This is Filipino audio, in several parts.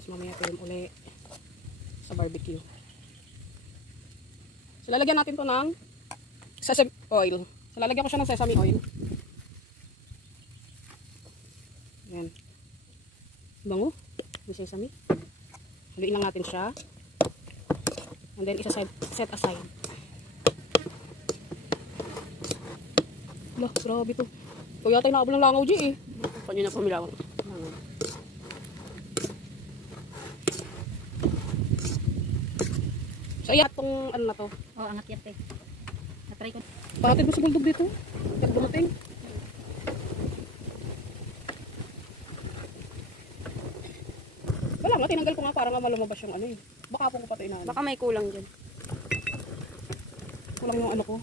Tapos mamaya film uli sa barbecue. So lalagyan natin to ng sesame oil. So lalagyan ko siya ng sesame oil. Ayan. Bango. May sesame. Haluin lang natin siya. And then set aside. Lah, grabe to. Ito yata yung nakabal ng langaw, G eh. Kanyo na pumilawang. So, ayan itong ano na to. Oo, angat yan, te. Natry ko. Parating ko sa guldog dito. Pero dumating. Wala nga, tinanggal ko nga para nga malumabas yung ano eh. Baka po ko pati na ano. Baka may kulang dyan. Kulang yung ano ko.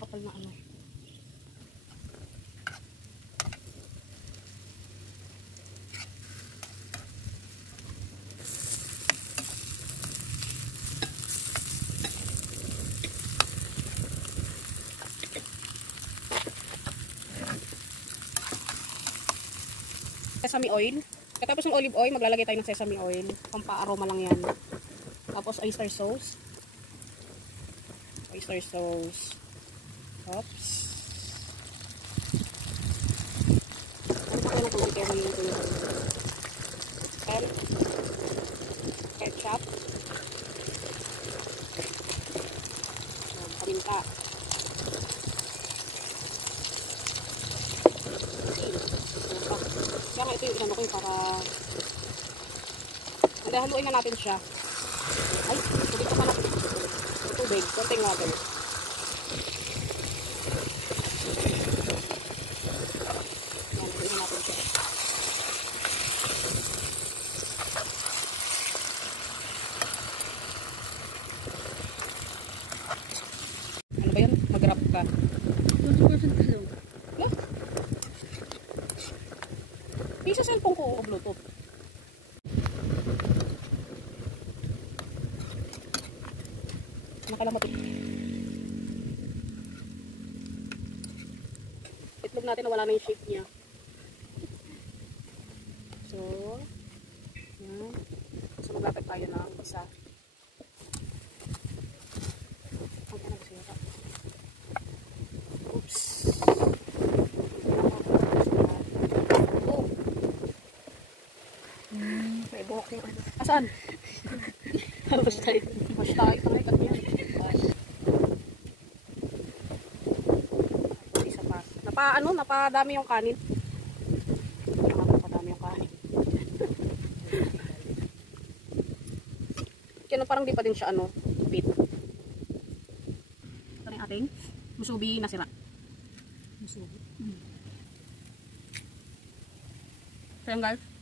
Kapal na ano. Sesame oil. Katapos ng olive oil, maglalagay tayo ng sesame oil. Pampa-aroma lang yan. Tapos oyster sauce. Oyster sauce. Oops. Ano pa kayo ng tubig kaya magiging tuyo? Ketchup. Paminta. Kaya nga ito yung inano ko yung para handa haluin na natin siya. Ay, tubig pa natin. Tubig, konting water. Yan, haluin natin siya. Ano ba yun? Mag-wrap ka. Isa cellphone ko o Bluetooth. Nakalamot. Itlog natin na wala na yung shape niya. So, yan. So, maglapit tayo ng isa. Oops. May buhok yung ano. Asaan? Basta tayo. Basta tayo. Tangikat niya. Isa pa. Napadami yung kanin. Napadami yung kanin. Kaya parang di pa din siya pit. Ito na yung ating musubi na sira. Musubi. So yan guys.